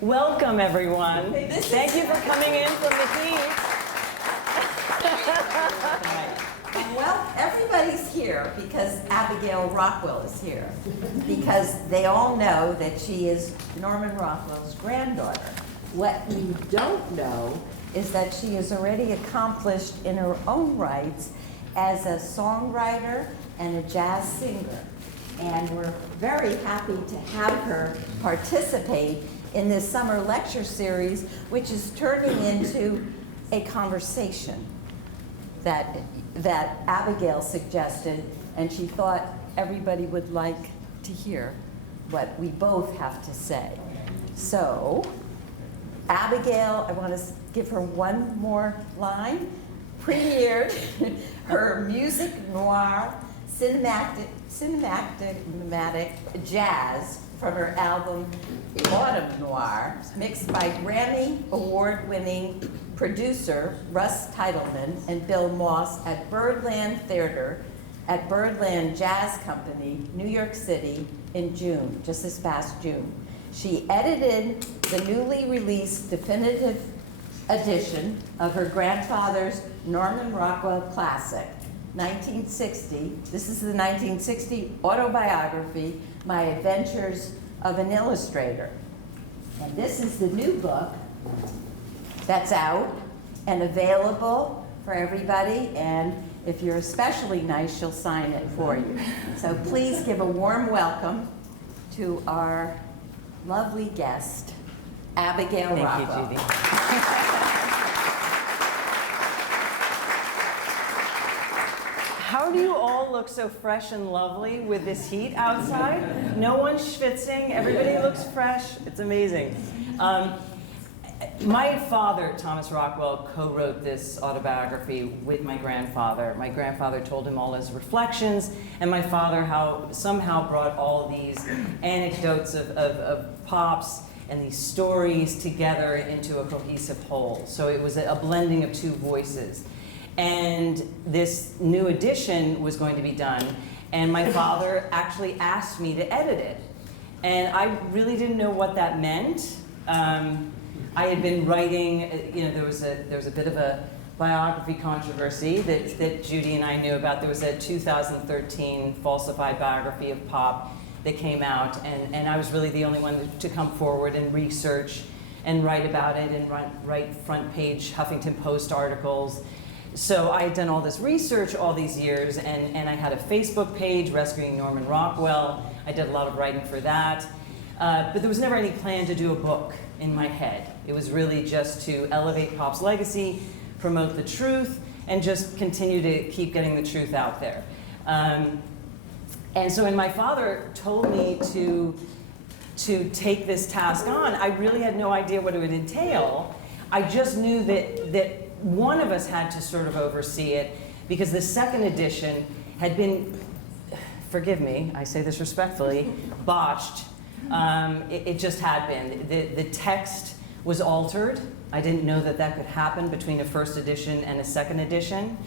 Welcome, everyone. Thank you for coming in from the heat. Well, everybody's here because Abigail Rockwell is here, because they all know that she is Norman Rockwell's granddaughter. What you don't know is that she is already accomplished in her own rights as a songwriter and a jazz singer. And we're very happy to have her participate in this summer lecture series, which is turning into a conversation that Abigail suggested, and she thought everybody would like to hear what we both have to say. So, Abigail, I want to give her one more line, premiered her music noir cinematic jazz from her album Autumn Noir, mixed by Grammy Award-winning producer Russ Titleman and Bill Moss at Birdland Theater at Birdland Jazz Company, New York City in June, just this past June. She edited the newly released definitive edition of her grandfather's Norman Rockwell classic, 1960. This is the 1960 autobiography, My Adventures of an Illustrator. And this is the new book that's out and available for everybody, and if you're especially nice, she'll sign it for you. So please give a warm welcome to our lovely guest, Abigail Rockwell. Thank you, Judy. How do you all look so fresh and lovely with this heat outside? No one's schwitzing, everybody looks fresh, it's amazing. My father, Thomas Rockwell, co-wrote this autobiography with my grandfather. My grandfather told him all his reflections, and my father somehow brought all these anecdotes of pops and these stories together into a cohesive whole. So it was a blending of two voices. And this new edition was going to be done, and my father actually asked me to edit it. And I really didn't know what that meant. I had been writing, there was a bit of a biography controversy that Judy and I knew about. There was a 2013 falsified biography of Pop that came out, and I was really the only one to come forward and research and write about it and write front page Huffington Post articles. So I had done all this research all these years, and I had a Facebook page, Rescuing Norman Rockwell. I did a lot of writing for that. But there was never any plan to do a book in my head. It was really just to elevate Pop's legacy, promote the truth, and just continue to keep getting the truth out there. And so when my father told me to take this task on, I really had no idea what it would entail. I just knew that one of us had to sort of oversee it, because the second edition had been, forgive me, I say this respectfully, botched. It just had been. The text was altered. I didn't know that could happen between a first edition and a second edition.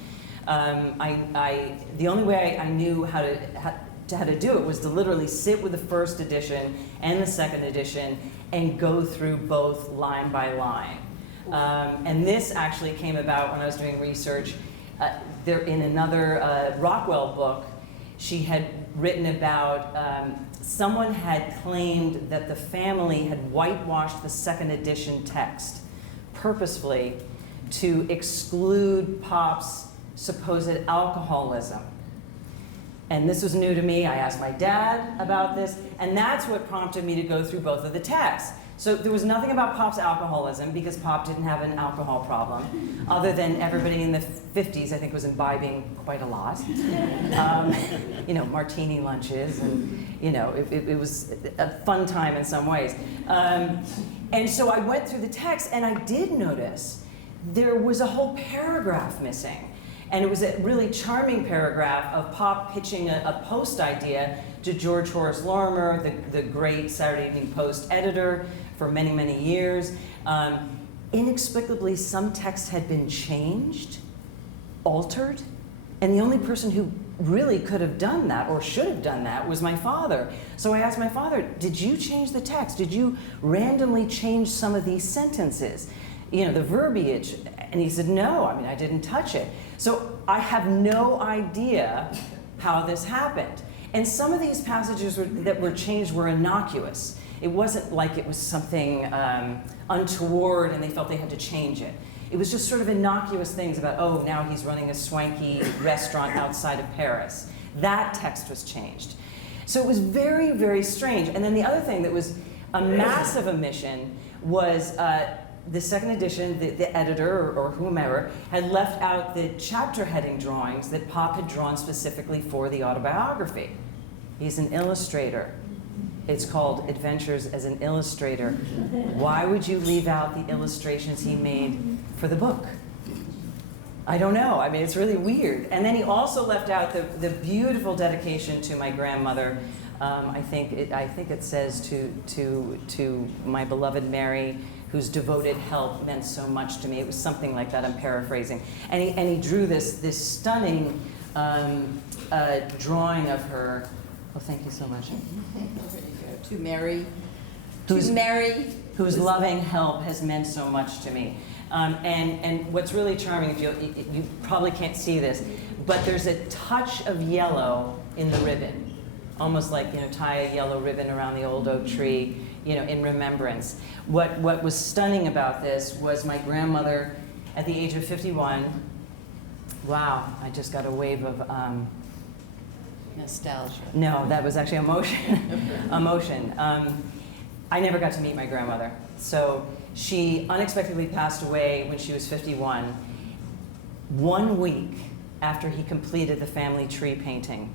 The only way I knew how to do it was to literally sit with the first edition and the second edition and go through both line by line. And this actually came about when I was doing research. In another Rockwell book, she had written about someone had claimed that the family had whitewashed the second edition text purposefully to exclude Pop's supposed alcoholism. And this was new to me. I asked my dad about this, and that's what prompted me to go through both of the texts. So there was nothing about Pop's alcoholism, because Pop didn't have an alcohol problem, other than everybody in the 50s, I think, was imbibing quite a lot. Martini lunches, and it was a fun time in some ways. And so I went through the text, and I did notice there was a whole paragraph missing. And it was a really charming paragraph of Pop pitching a post idea to George Horace Lorimer, the great Saturday Evening Post editor for many, many years. Inexplicably, some text had been changed, altered, and the only person who really could have done that or should have done that was my father. So I asked my father, did you change the text? Did you randomly change some of these sentences? You know, the verbiage? And he said, no, I mean, I didn't touch it. So I have no idea how this happened. And some of these passages that were changed were innocuous. It wasn't like it was something untoward and they felt they had to change it. It was just sort of innocuous things about, oh, now he's running a swanky restaurant outside of Paris. That text was changed. So it was very, very strange. And then the other thing that was a massive omission was the second edition, the editor or whomever had left out the chapter heading drawings that Pop had drawn specifically for the autobiography. He's an illustrator. It's called Adventures as an Illustrator. Why would you leave out the illustrations he made for the book? I don't know. I mean, it's really weird. And then he also left out the beautiful dedication to my grandmother. I think it says to my beloved Mary, whose devoted help meant so much to me. It was something like that. I'm paraphrasing. And he drew this stunning drawing of her. Oh, thank you so much. To Mary. Whose loving help has meant so much to me. And what's really charming, if you probably can't see this, but there's a touch of yellow in the ribbon, almost like, you know, tie a yellow ribbon around the old oak tree, you know, in remembrance. What was stunning about this was my grandmother, at the age of 51. Wow, I just got a wave of nostalgia. No, that was actually emotion. I never got to meet my grandmother. So she unexpectedly passed away when she was 51, 1 week after he completed the family tree painting.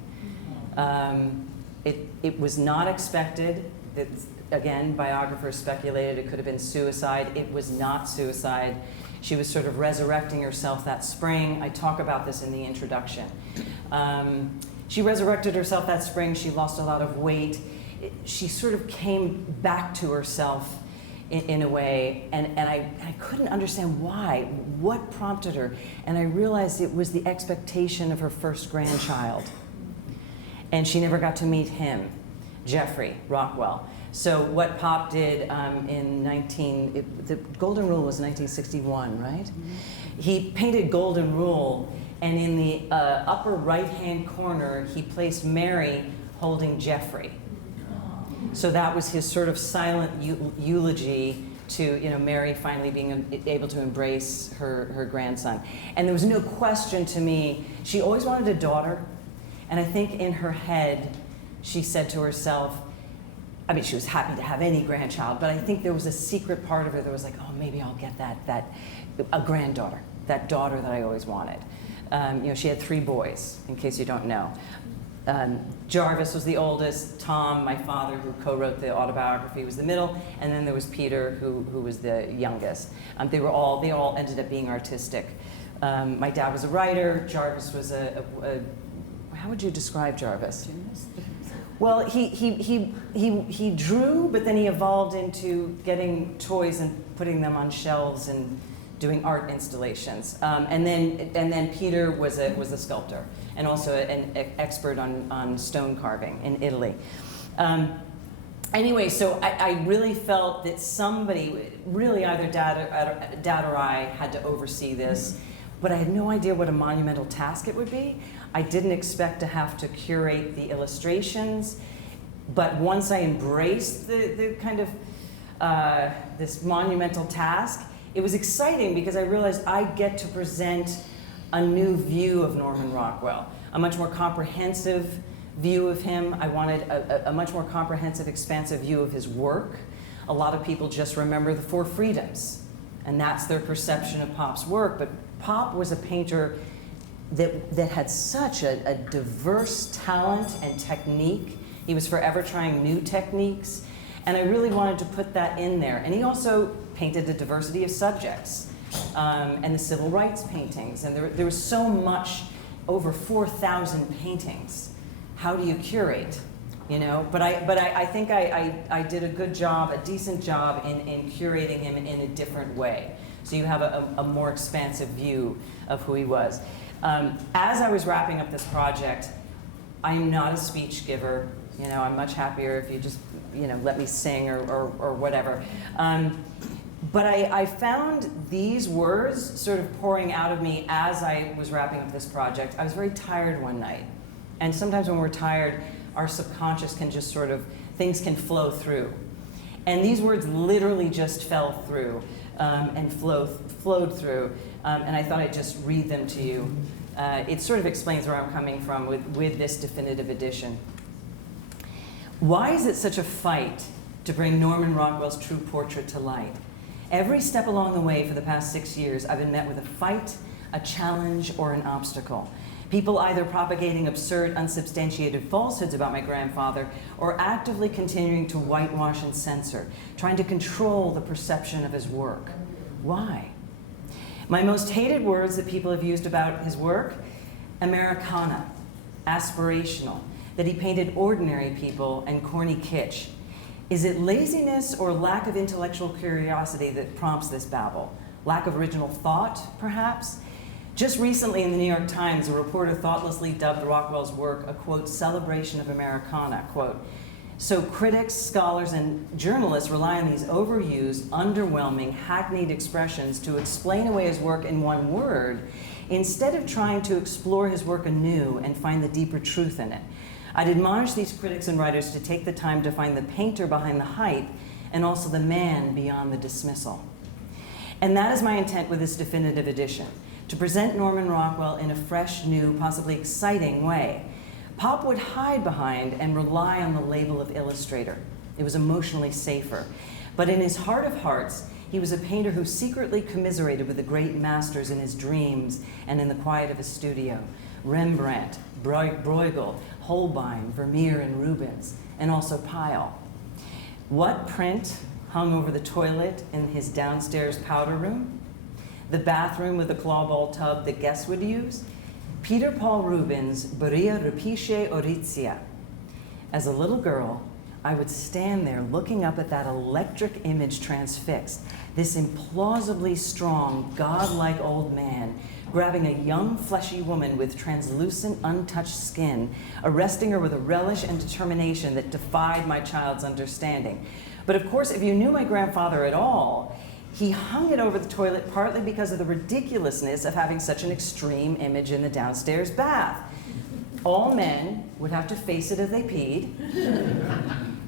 It was not expected. Again, biographers speculated it could have been suicide. It was not suicide. She was sort of resurrecting herself that spring. I talk about this in the introduction. She resurrected herself that spring. She lost a lot of weight. She sort of came back to herself in a way, and I couldn't understand why, what prompted her. And I realized it was the expectation of her first grandchild. And she never got to meet him, Jeffrey Rockwell. So what Pop did the Golden Rule was 1961, right? Mm-hmm. He painted Golden Rule, and in the upper right-hand corner, he placed Mary holding Jeffrey. So that was his sort of silent eulogy to, you know, Mary finally being able to embrace her grandson. And there was no question to me, she always wanted a daughter, and I think in her head, she said to herself, I mean, she was happy to have any grandchild, but I think there was a secret part of her that was like, oh, maybe I'll get a granddaughter, that daughter that I always wanted. You know, she had 3 boys, in case you don't know. Jarvis was the oldest. Tom, my father, who co-wrote the autobiography, was the middle, and then there was Peter, who was the youngest. They all ended up being artistic. My dad was a writer. Jarvis was how would you describe Jarvis? Well, he drew, but then he evolved into getting toys and putting them on shelves and doing art installations. And then Peter was a sculptor and also an expert on stone carving in Italy. Anyway, so I really felt that somebody, really either Dad or I, had to oversee this, but I had no idea what a monumental task it would be. I didn't expect to have to curate the illustrations, but once I embraced the kind of this monumental task, it was exciting because I realized I get to present a new view of Norman Rockwell, a much more comprehensive view of him. I wanted a much more comprehensive, expansive view of his work. A lot of people just remember the 4 Freedoms, and that's their perception of Pop's work, but Pop was a painter that had such a diverse talent and technique. He was forever trying new techniques, and I really wanted to put that in there. And he also painted a diversity of subjects, and the civil rights paintings, and there was so much, over 4,000 paintings. How do you curate, you know? But I think I did a good job, a decent job in curating him in a different way. So you have a more expansive view of who he was. As I was wrapping up this project, I'm not a speech giver. You know, I'm much happier if you just, you know, let me sing or whatever. But I found these words sort of pouring out of me as I was wrapping up this project. I was very tired one night. And sometimes when we're tired, our subconscious can just sort of, things can flow through. And these words literally just fell through and flowed through. And I thought I'd just read them to you. It sort of explains where I'm coming from with this definitive edition. Why is it such a fight to bring Norman Rockwell's true portrait to light? Every step along the way for the past 6 years, I've been met with a fight, a challenge, or an obstacle. People either propagating absurd, unsubstantiated falsehoods about my grandfather, or actively continuing to whitewash and censor, trying to control the perception of his work. Why? My most hated words that people have used about his work: Americana, aspirational, that he painted ordinary people, and corny kitsch. Is it laziness or lack of intellectual curiosity that prompts this babble? Lack of original thought, perhaps? Just recently in the New York Times, a reporter thoughtlessly dubbed Rockwell's work a, quote, celebration of Americana, quote. So critics, scholars, and journalists rely on these overused, underwhelming, hackneyed expressions to explain away his work in one word, instead of trying to explore his work anew and find the deeper truth in it. I'd admonish these critics and writers to take the time to find the painter behind the hype and also the man beyond the dismissal. And that is my intent with this definitive edition, to present Norman Rockwell in a fresh, new, possibly exciting way. Pop would hide behind and rely on the label of illustrator. It was emotionally safer. But in his heart of hearts, he was a painter who secretly commiserated with the great masters in his dreams and in the quiet of his studio: Rembrandt, Bruegel, Holbein, Vermeer, and Rubens, and also Pyle. What print hung over the toilet in his downstairs powder room? The bathroom with the clawball tub that guests would use? Peter Paul Rubens' Brilla Rapice Orizia. As a little girl, I would stand there looking up at that electric image transfixed, this implausibly strong, godlike old man grabbing a young, fleshy woman with translucent, untouched skin, arresting her with a relish and determination that defied my child's understanding. But of course, if you knew my grandfather at all, he hung it over the toilet partly because of the ridiculousness of having such an extreme image in the downstairs bath. All men would have to face it as they peed.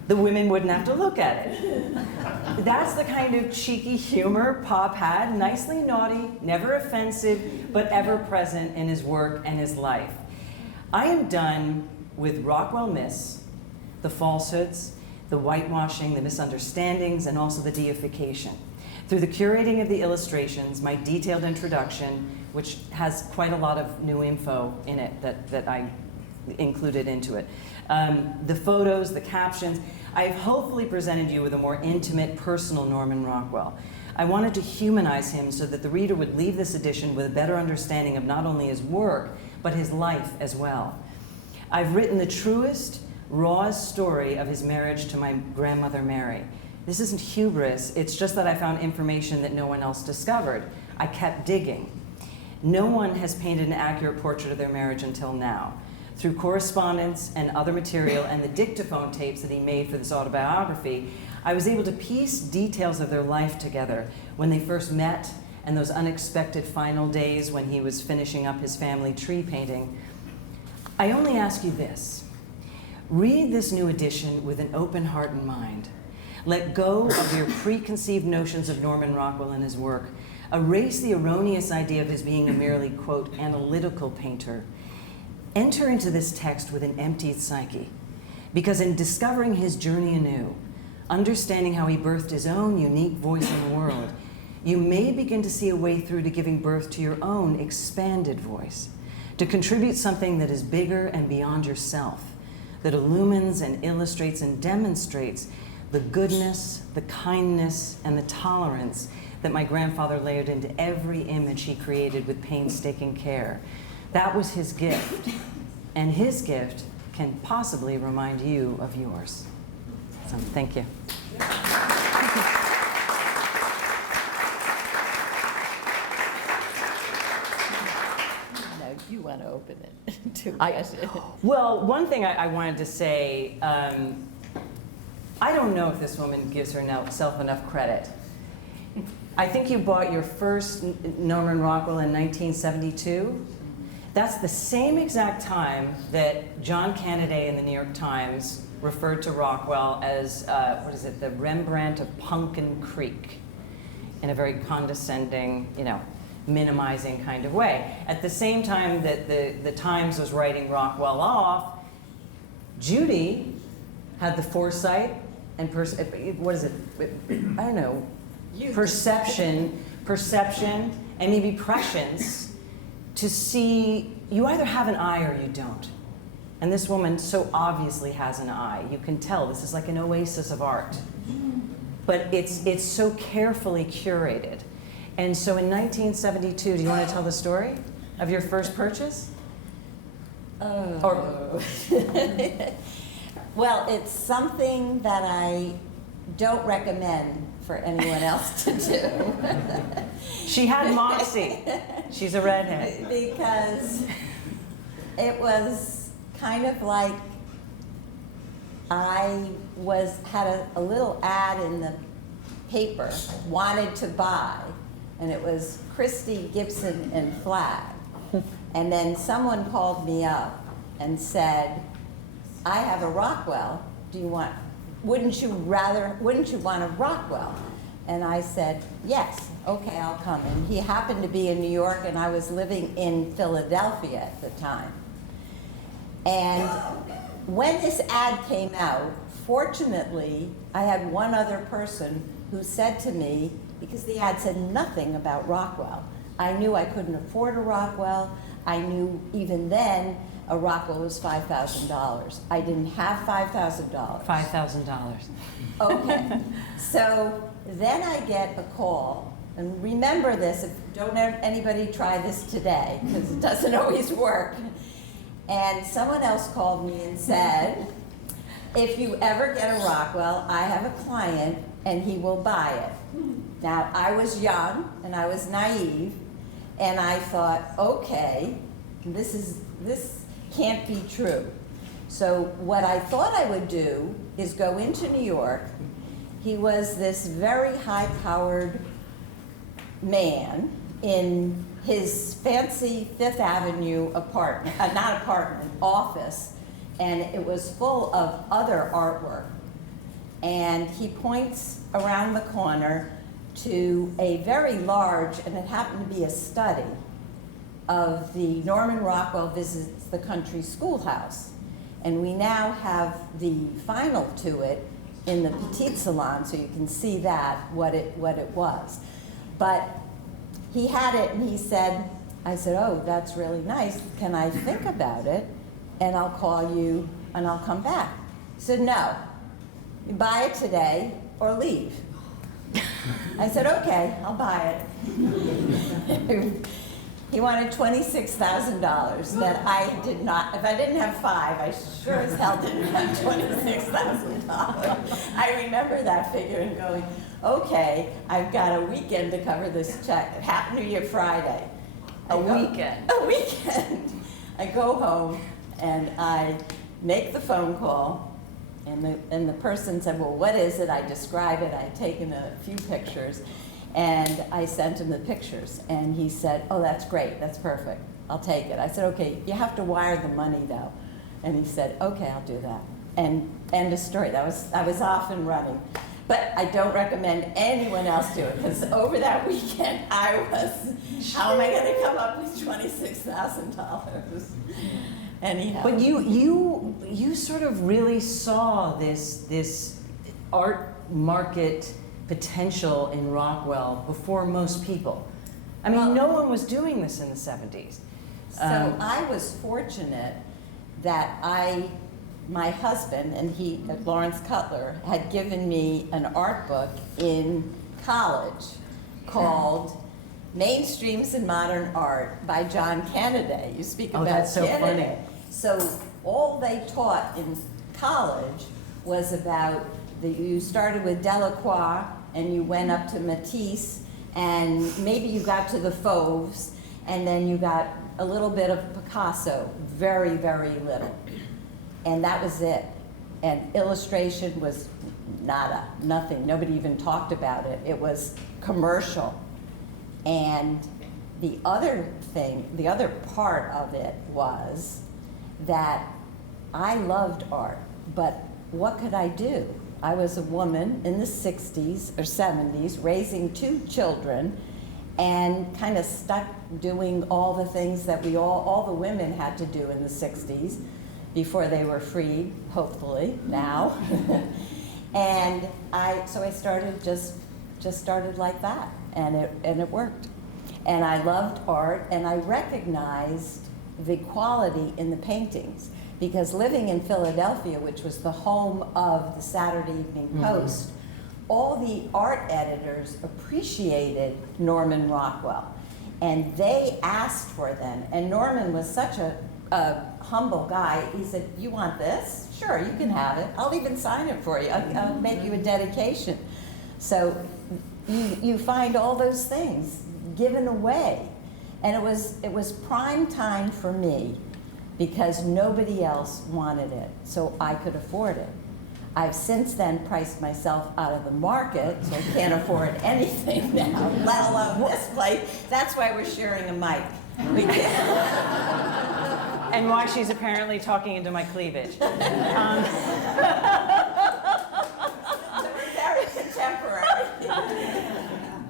The women wouldn't have to look at it. That's the kind of cheeky humor Pop had, nicely naughty, never offensive, but ever present in his work and his life. I am done with Rockwell myths, the falsehoods, the whitewashing, the misunderstandings, and also the deification. Through the curating of the illustrations, my detailed introduction, which has quite a lot of new info in it that I included into it, the photos, the captions, I've hopefully presented you with a more intimate, personal Norman Rockwell. I wanted to humanize him so that the reader would leave this edition with a better understanding of not only his work, but his life as well. I've written the truest, rawest story of his marriage to my grandmother Mary. This isn't hubris, it's just that I found information that no one else discovered. I kept digging. No one has painted an accurate portrait of their marriage until now. Through correspondence and other material and the dictaphone tapes that he made for this autobiography, I was able to piece details of their life together, when they first met and those unexpected final days when he was finishing up his family tree painting. I only ask you this: read this new edition with an open heart and mind. Let go of your preconceived notions of Norman Rockwell and his work. Erase the erroneous idea of his being a merely, quote, analytical painter. Enter into this text with an emptied psyche, because in discovering his journey anew, understanding how he birthed his own unique voice in the world, you may begin to see a way through to giving birth to your own expanded voice, to contribute something that is bigger and beyond yourself, that illumines and illustrates and demonstrates the goodness, the kindness, and the tolerance that my grandfather layered into every image he created with painstaking care. That was his gift, and his gift can possibly remind you of yours. So, thank you. open it to I- question. Well, one thing I wanted to say, I don't know if this woman gives herself enough credit. I think you bought your first Norman Rockwell in 1972. That's the same exact time that John Cannaday in the New York Times referred to Rockwell as, what is it, the Rembrandt of Pumpkin Creek, in a very condescending, minimizing kind of way. At the same time that the Times was writing Rockwell off, Judy had the foresight and what is it? I don't know. Perception, and maybe prescience to see you either have an eye or you don't. And this woman so obviously has an eye. You can tell this is like an oasis of art. But it's so carefully curated. And so in 1972, do you want to tell the story of your first purchase? Oh. Well, it's something that I don't recommend for anyone else to do. She had moxie. She's a redhead. Because it was kind of like I had a little ad in the paper, wanted to buy, and it was Christie, Gibson, and Flagg. And then someone called me up and said, I have a Rockwell, wouldn't you want a Rockwell? And I said, yes, okay, I'll come. And he happened to be in New York, and I was living in Philadelphia at the time. And when this ad came out, fortunately, I had one other person who said to me, because the ad said nothing about Rockwell, I knew I couldn't afford a Rockwell. I knew even then a Rockwell was $5,000. I didn't have $5,000. $5,000. Okay, so then I get a call, and remember this, don't anybody try this today, because it doesn't always work. And someone else called me and said, if you ever get a Rockwell, I have a client and he will buy it. Now, I was young and I was naive, and I thought, okay, this can't be true. So what I thought I would do is go into New York. He was this very high-powered man in his fancy Fifth Avenue office, and it was full of other artwork. And he points around the corner to a very large, and it happened to be a study, of the Norman Rockwell Visits the Country Schoolhouse. And we now have the final to it in the Petite Salon, so you can see that, what it was. But he had it, and I said, oh, that's really nice. Can I think about it? And I'll call you, and I'll come back. He said, no, you buy it today or leave. I said, okay, I'll buy it. He wanted $26,000 that I did not, if I didn't have five, I sure as hell didn't have $26,000. I remember that figure and going, okay, I've got a weekend to cover this check. It happened to be a Friday. A weekend. I go home and I make the phone call, and the person said, well, what is it? I describe it. I'd taken a few pictures. And I sent him the pictures, and he said, oh, that's great, that's perfect, I'll take it. I said, okay, you have to wire the money though. And he said, okay, I'll do that. And end of story. I was off and running. But I don't recommend anyone else do it, because over that weekend I was, how am I going to come up with $26,000? Anyhow. But you sort of really saw this art market potential in Rockwell before most people. I mean, no one was doing this in the 70s. So I was fortunate that my husband, and Lawrence Cutler, had given me an art book in college called Mainstreams in Modern Art by John Cannaday. You speak about that's so Cannaday. funny. So all they taught in college was about you started with Delacroix, and you went up to Matisse, and maybe you got to the Fauves, and then you got a little bit of Picasso, very, very little. And that was it. And illustration was nada, nothing. Nobody even talked about it. It was commercial. And the other thing, the other part of it was that I loved art, but what could I do? I was a woman in the 60s or 70s raising 2 children and kind of stuck doing all the things that all the women had to do in the 60s before they were freed, hopefully, now. And so I started, just started like that, and it worked. And I loved art, and I recognized the quality in the paintings, because living in Philadelphia, which was the home of the Saturday Evening Post, all the art editors appreciated Norman Rockwell, and they asked for them. And Norman was such a humble guy. He said, "You want this? Sure, you can have it. I'll even sign it for you. I'll make you a dedication." So you find all those things given away. And it was prime time for me, because nobody else wanted it, so I could afford it. I've since then priced myself out of the market, so I can't afford anything now, let alone this place. That's why we're sharing a mic. We can't. And why she's apparently talking into my cleavage. So we're very contemporary.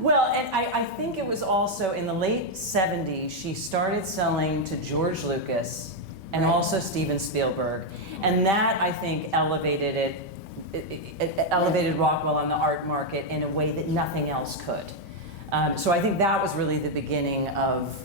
Well, and I think it was also in the late 70s, she started selling to George Lucas and also Steven Spielberg. And that, I think, elevated elevated Rockwell on the art market in a way that nothing else could. So I think that was really the beginning of,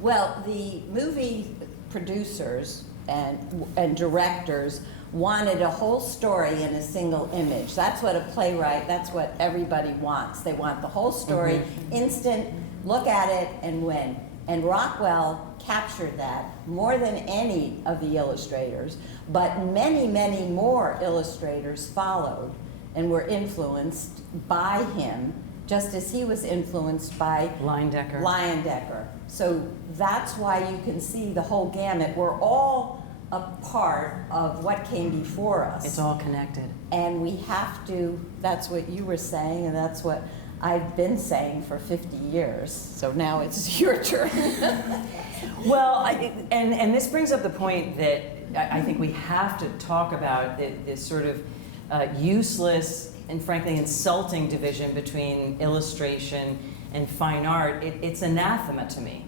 Well, the movie producers and directors wanted a whole story in a single image. That's what a playwright, that's what everybody wants. They want the whole story, instant, look at it and win. And Rockwell captured that more than any of the illustrators, but many, many more illustrators followed and were influenced by him, just as he was influenced by Leyendecker. So that's why you can see the whole gamut. We're all a part of what came before us. It's all connected. And we have to, that's what you were saying, and that's what I've been saying for 50 years. So now it's your turn. Well, and this brings up the point that I think we have to talk about this sort of useless and frankly insulting division between illustration and fine art. It's anathema to me.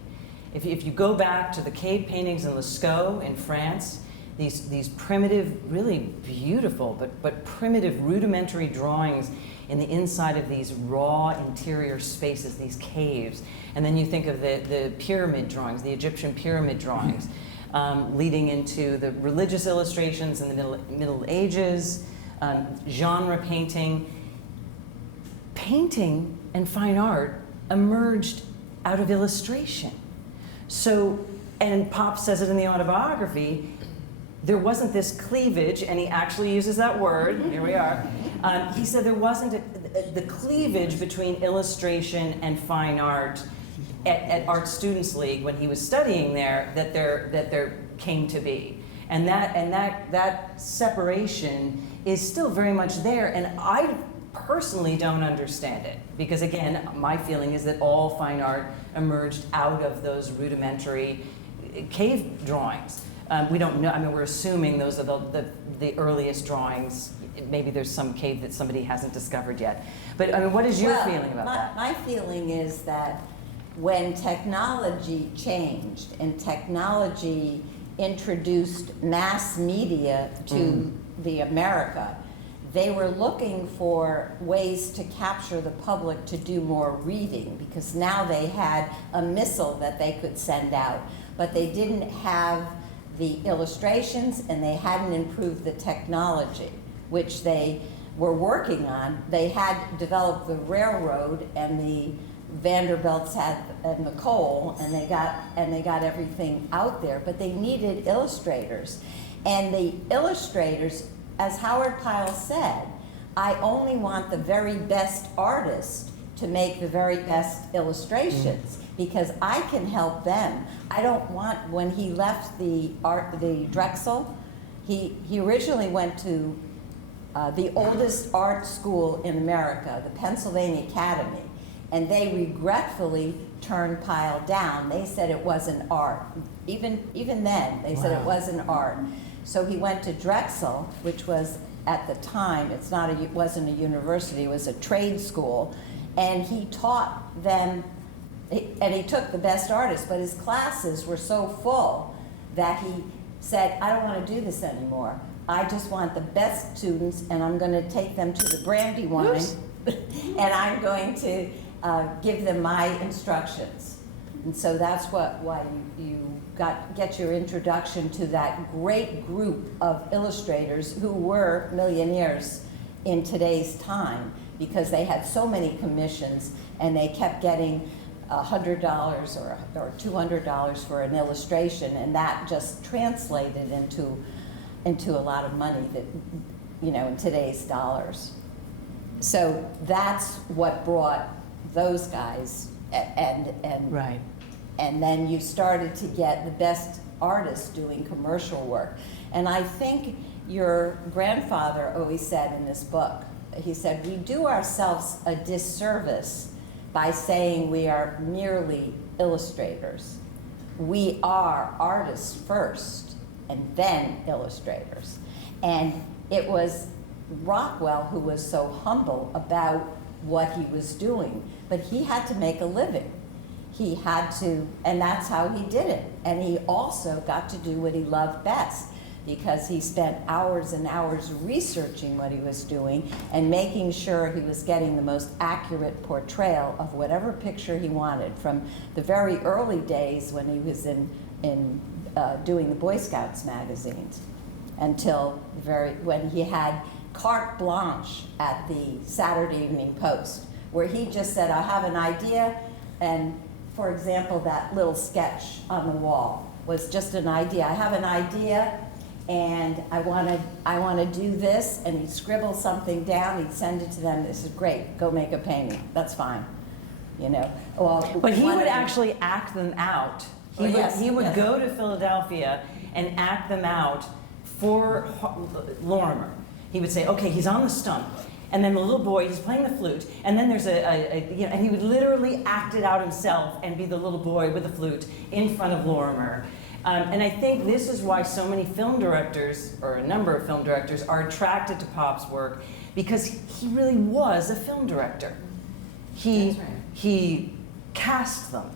If you go back to the cave paintings in Lascaux in France, these primitive, really beautiful, but primitive rudimentary drawings in the inside of these raw interior spaces, these caves. And then you think of the pyramid drawings, the Egyptian pyramid drawings, leading into the religious illustrations in the Middle Ages, genre painting. Painting and fine art emerged out of illustration. So, and Pop says it in the autobiography, there wasn't this cleavage, and he actually uses that word, here we are. He said there wasn't the cleavage between illustration and fine art at Art Students League when he was studying there that there came to be. And that separation is still very much there, and I personally don't understand it, because again, my feeling is that all fine art emerged out of those rudimentary cave drawings. We don't know, I mean, we're assuming those are the earliest drawings. Maybe there's some cave that somebody hasn't discovered yet. But I mean, what is your feeling about that? My feeling is that when technology changed and technology introduced mass media to the America, they were looking for ways to capture the public to do more reading, because now they had a missile that they could send out, but they didn't have the illustrations and they hadn't improved the technology, which they were working on. They had developed the railroad, and the Vanderbilts had and the coal, and they got everything out there, but they needed illustrators. And the illustrators, as Howard Pyle said, I only want the very best artist to make the very best illustrations because I can help them. I don't want, when he left the Drexel, he originally went to the oldest art school in America, the Pennsylvania Academy, and they regretfully turned Pyle down. They said it wasn't art. Even then, they said it wasn't art. So he went to Drexel, which was at the time, it wasn't a university, it was a trade school, and he taught them, and he took the best artists, but his classes were so full that he said, I don't want to do this anymore. I just want the best students, and I'm going to take them to the Brandywine, and I'm going to give them my instructions. And so that's why you get your introduction to that great group of illustrators who were millionaires in today's time because they had so many commissions and they kept getting $100 or $200 for an illustration, and that just translated into a lot of money that, you know, in today's dollars. So that's what brought those guys, and Right. And then you started to get the best artists doing commercial work. And I think your grandfather always said in this book, he said, we do ourselves a disservice by saying we are merely illustrators. We are artists first and then illustrators. And it was Rockwell who was so humble about what he was doing, but he had to make a living. He had to, and that's how he did it. And he also got to do what he loved best because he spent hours and hours researching what he was doing and making sure he was getting the most accurate portrayal of whatever picture he wanted, from the very early days when he was doing the Boy Scouts magazines until when he had carte blanche at the Saturday Evening Post, where he just said, I have an idea, and for example, that little sketch on the wall was just an idea. I have an idea, and I want to do this, and he'd scribble something down, he'd send it to them, this is great, go make a painting, that's fine, you know. Well, But he would actually act them out. He would go to Philadelphia and act them out for Lorimer. He would say, okay, he's on the stump. And then the little boy, he's playing the flute, and then there's and he would literally act it out himself and be the little boy with the flute in front of Lorimer. And I think this is why so many film directors, or a number of film directors, are attracted to Pop's work, because he really was a film director. He cast them.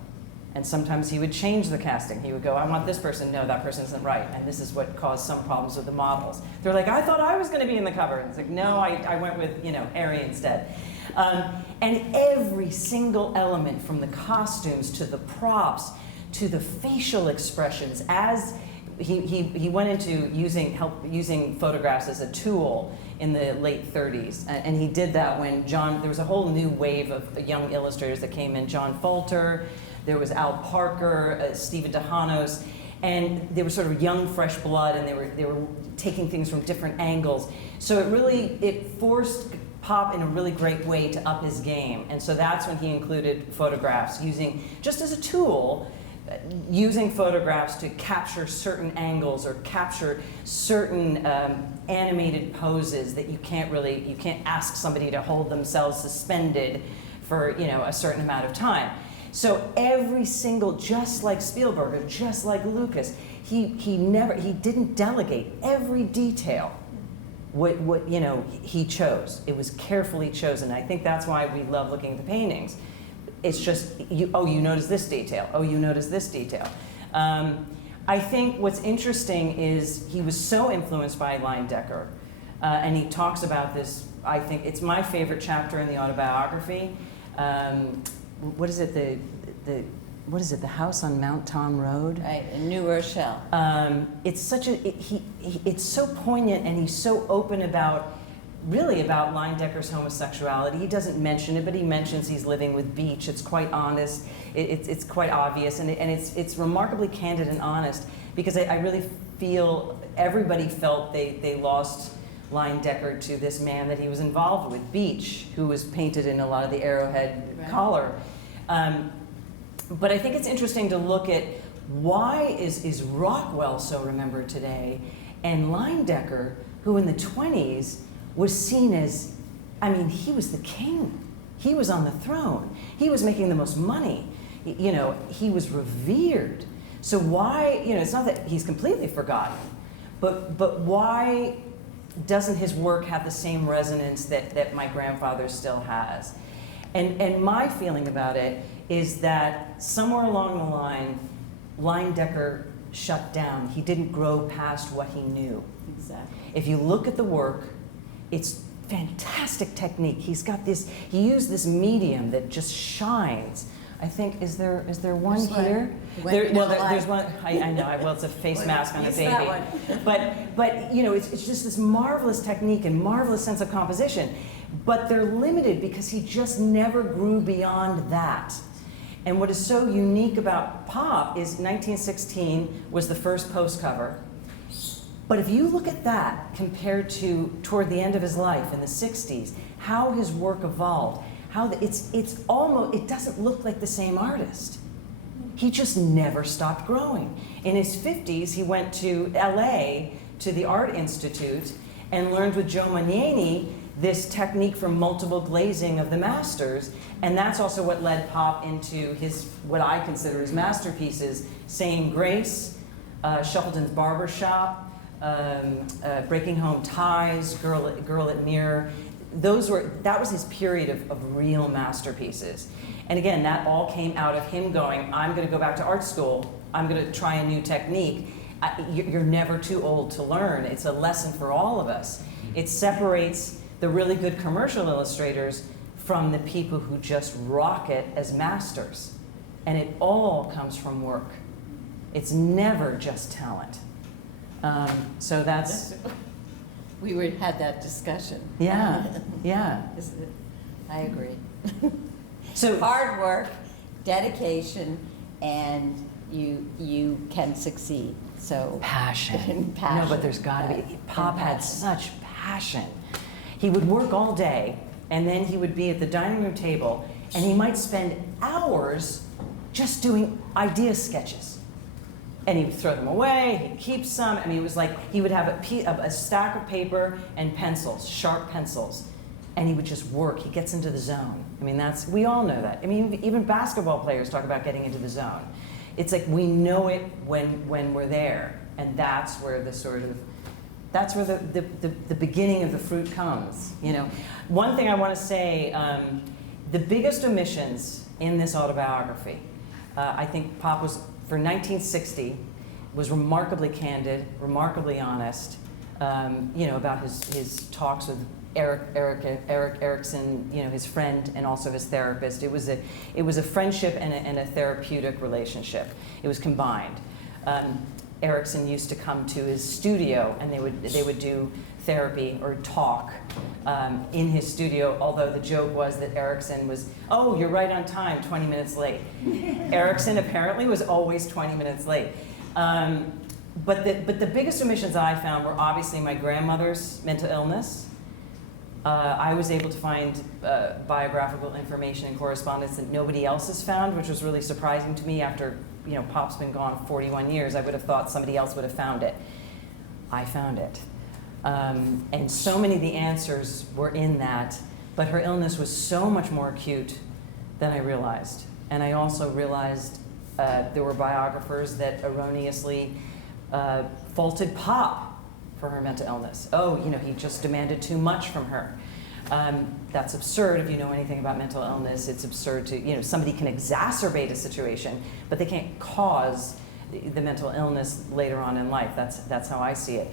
And sometimes he would change the casting. He would go, I want this person. No, that person isn't right. And this is what caused some problems with the models. They're like, I thought I was going to be in the cover. And it's like, no, I went with, Harry instead. And every single element, from the costumes to the props to the facial expressions, as he went into using photographs as a tool in the late 30s. And he did that when there was a whole new wave of young illustrators that came in. John Folter, there was Al Parker, Stephen DeHanos, and they were sort of young, fresh blood, and they were taking things from different angles. So it forced Pop in a really great way to up his game. And so that's when he included photographs, just as a tool, using photographs to capture certain angles or capture certain animated poses that you can't ask somebody to hold themselves suspended for a certain amount of time. So every single, just like Spielberg or just like Lucas, he didn't delegate every detail. He chose. It was carefully chosen. I think that's why we love looking at the paintings. It's just, you notice this detail. Oh, you notice this detail. I think what's interesting is he was so influenced by Leyendecker, and he talks about this. I think it's my favorite chapter in the autobiography. What is it? The house on Mount Tom Road? Right, in New Rochelle. It's it's so poignant, and he's so open about Leyendecker's homosexuality. He doesn't mention it, but he mentions he's living with Beach. It's quite honest. It's quite obvious, and it's remarkably candid and honest, because I really feel everybody felt they lost Leyendecker to this man that he was involved with, Beach, who was painted in a lot of the arrowhead collar. But I think it's interesting to look at why is Rockwell so remembered today, and Leyendecker, who in the 20s was seen as, I mean, he was the king. He was on the throne. He was making the most money. You know, he was revered. So why, you know, it's not that he's completely forgotten, but why doesn't his work have the same resonance that my grandfather still has? And my feeling about it is that somewhere along the line, Leyendecker shut down. He didn't grow past what he knew. Exactly. If you look at the work, it's fantastic technique. He's got this, he used this medium that just shines. I think, is there one There's here? one. There's one, I know, well, it's a face mask on a Use baby. that one. But you know, it's just this marvelous technique and marvelous sense of composition. But they're limited because he just never grew beyond that. And what is so unique about Pop is 1916 was the first post cover. But if you look at that compared to toward the end of his life in the 60s, how his work evolved, how it's almost, it doesn't look like the same artist. He just never stopped growing. In his 50s, he went to LA to the Art Institute and learned with Joe Maniani this technique for multiple glazing of the masters. And that's also what led Pop into his, what I consider his masterpieces, Saying Grace, Shuffleton's Barber Shop, Breaking Home Ties, Girl at Mirror. That was his period of real masterpieces. And again, that all came out of him going, I'm gonna go back to art school, I'm gonna try a new technique. You're never too old to learn. It's a lesson for all of us. It separates the really good commercial illustrators from the people who just rock it as masters. And it all comes from work. It's never just talent. So that's... We had that discussion. Yeah, yeah. I agree. So hard work, dedication, and you can succeed. So passion. Passion. No, but there's got to be. Pop had such passion. He would work all day, and then he would be at the dining room table, and he might spend hours just doing idea sketches. And he would throw them away, he'd keep some. I mean, it was like he would have a stack of paper and pencils, sharp pencils, and he would just work. He gets into the zone. I mean, we all know that. I mean, even basketball players talk about getting into the zone. It's like we know it when we're there, and that's where the beginning of the fruit comes. You know, one thing I want to say, the biggest omissions in this autobiography, I think Pop was, for 1960, was remarkably candid, remarkably honest, you know, about his talks with Erik Erikson, you know, his friend and also his therapist. It was a friendship and a therapeutic relationship. It was combined. Erikson used to come to his studio, and they would do therapy or talk in his studio, although the joke was that Erikson was, oh, you're right on time, 20 minutes late. Erikson apparently was always 20 minutes late. But the biggest omissions I found were obviously my grandmother's mental illness. I was able to find biographical information and correspondence that nobody else has found, which was really surprising to me after, you know, Pop's been gone 41 years. I would have thought somebody else would have found it. I found it. And so many of the answers were in that, but her illness was so much more acute than I realized. And I also realized there were biographers that erroneously faulted Pop for her mental illness. Oh, you know, he just demanded too much from her. That's absurd if you know anything about mental illness. It's absurd to, you know, somebody can exacerbate a situation, but they can't cause the mental illness later on in life. That's how I see it.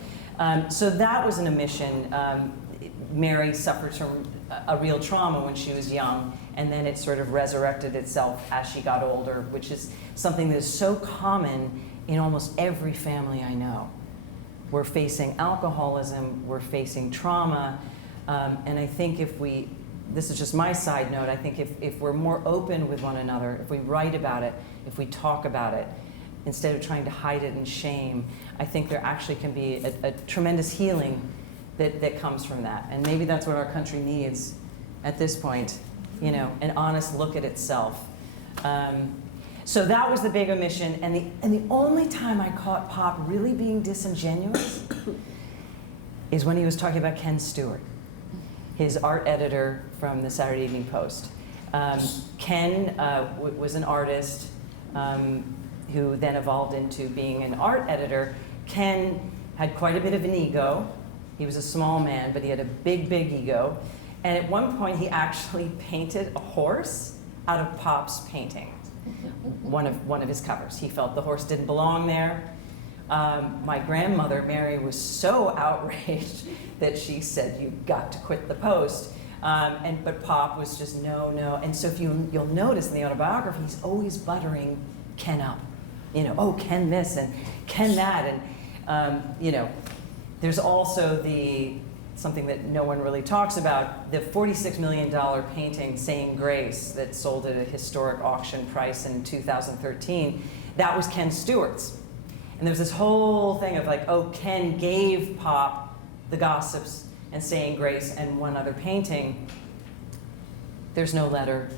So that was an omission. Mary suffered from a real trauma when she was young, and then it sort of resurrected itself as she got older, which is something that is so common in almost every family I know. We're facing alcoholism, we're facing trauma, and I think this is just my side note, I think if we're more open with one another, if we write about it, if we talk about it, instead of trying to hide it in shame, I think there actually can be a tremendous healing that comes from that. And maybe that's what our country needs at this point, you know, an honest look at itself. So that was the big omission, and the only time I caught Pop really being disingenuous is when he was talking about Ken Stewart, his art editor from the Saturday Evening Post. Ken was an artist who then evolved into being an art editor. Ken had quite a bit of an ego. He was a small man, but he had a big, big ego. And at one point, he actually painted a horse out of Pop's painting, one of his covers. He felt the horse didn't belong there. My grandmother, Mary, was so outraged that she said, "You've got to quit the Post." But Pop was just, no. And so if you'll notice in the autobiography, he's always buttering Ken up. You know, oh, Ken this and Ken that. And, you know, there's also something that no one really talks about, the $46 million painting, Saying Grace, that sold at a historic auction price in 2013. That was Ken Stewart's. And there's this whole thing of like, oh, Ken gave Pop the Gossips and Saying Grace and one other painting. There's no letter.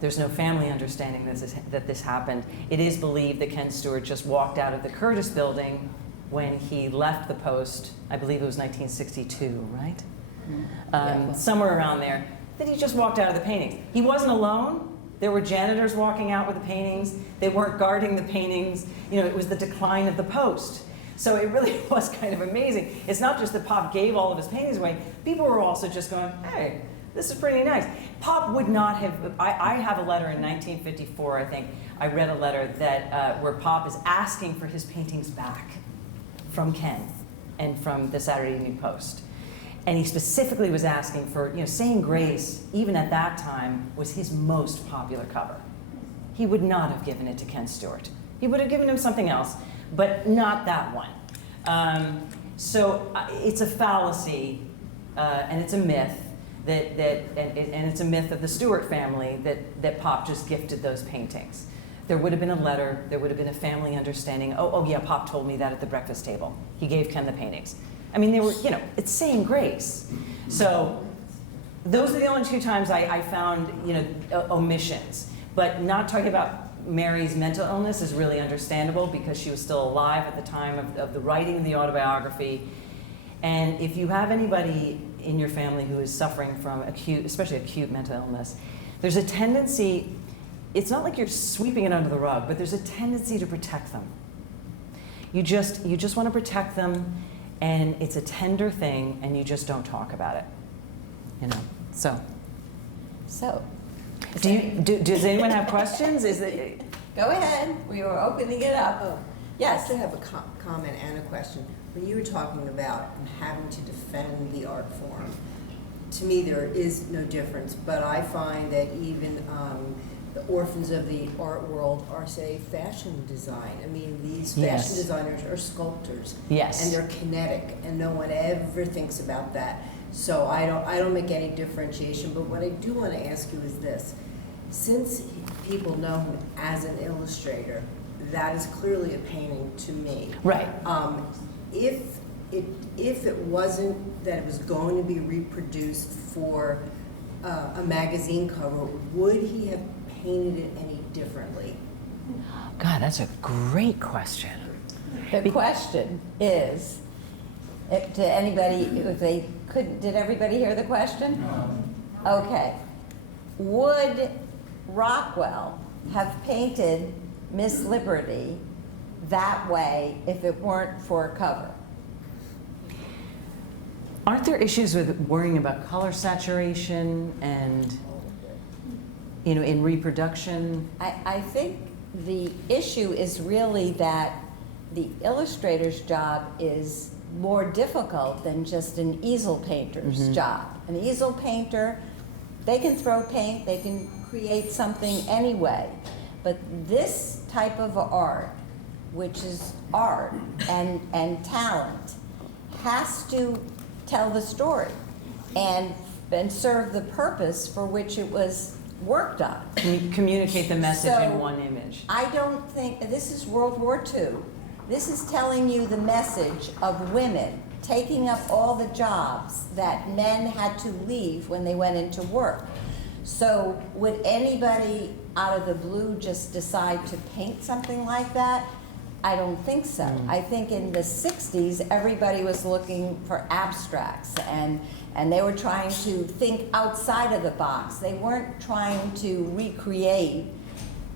There's no family understanding that this happened. It is believed that Ken Stewart just walked out of the Curtis building when he left the Post. I believe it was 1962, right? Somewhere around there, that he just walked out of the paintings. He wasn't alone. There were janitors walking out with the paintings. They weren't guarding the paintings. You know, it was the decline of the Post. So it really was kind of amazing. It's not just that Pop gave all of his paintings away. People were also just going, hey, this is pretty nice. Pop would not have, I have a letter in 1954, I think. I read a letter that where Pop is asking for his paintings back from Ken and from the Saturday Evening Post. And he specifically was asking for, you know, Saying Grace, even at that time, was his most popular cover. He would not have given it to Ken Stewart. He would have given him something else, but not that one. So it's a fallacy, and it's a myth, and it's a myth of the Stewart family that Pop just gifted those paintings. There would have been a letter, there would have been a family understanding. Oh yeah, Pop told me that at the breakfast table. He gave Ken the paintings. I mean, they were, you know, it's Saying Grace. So those are the only two times I found, you know, omissions. But not talking about Mary's mental illness is really understandable because she was still alive at the time of the writing of the autobiography. And if you have anybody in your family who is suffering from acute, especially acute mental illness, there's a tendency, it's not like you're sweeping it under the rug, but there's a tendency to protect them. You just want to protect them, and it's a tender thing, and you just don't talk about it. You know, so. Does anyone have questions? Go ahead, we were opening it up. Oh, Yes. I have a comment and a question. When you were talking about having to defend the art form, to me there is no difference, but I find that even the orphans of the art world are, say, fashion design. I mean, these fashion designers are sculptors. Yes. And they're kinetic, and no one ever thinks about that. So I don't make any differentiation, but what I do want to ask you is this. Since people know him as an illustrator, that is clearly a painting to me. Right. If it wasn't that it was going to be reproduced for a magazine cover, would he have painted it any differently? God, that's a great question. The question is, to anybody, if they couldn't, did everybody hear the question? No. Okay. Would Rockwell have painted Miss Liberty that way if it weren't for a cover? Aren't there issues with worrying about color saturation and, you know, in reproduction? I think the issue is really that the illustrator's job is more difficult than just an easel painter's job. An easel painter, they can throw paint, they can create something anyway. But this type of art, which is art and talent, has to tell the story and serve the purpose for which it was worked on. Communicate the message So, in one image. I don't think, this is World War II. This is telling you the message of women taking up all the jobs that men had to leave when they went into work. So would anybody out of the blue just decide to paint something like that? I don't think so. I think in the 60s, everybody was looking for abstracts, and they were trying to think outside of the box. They weren't trying to recreate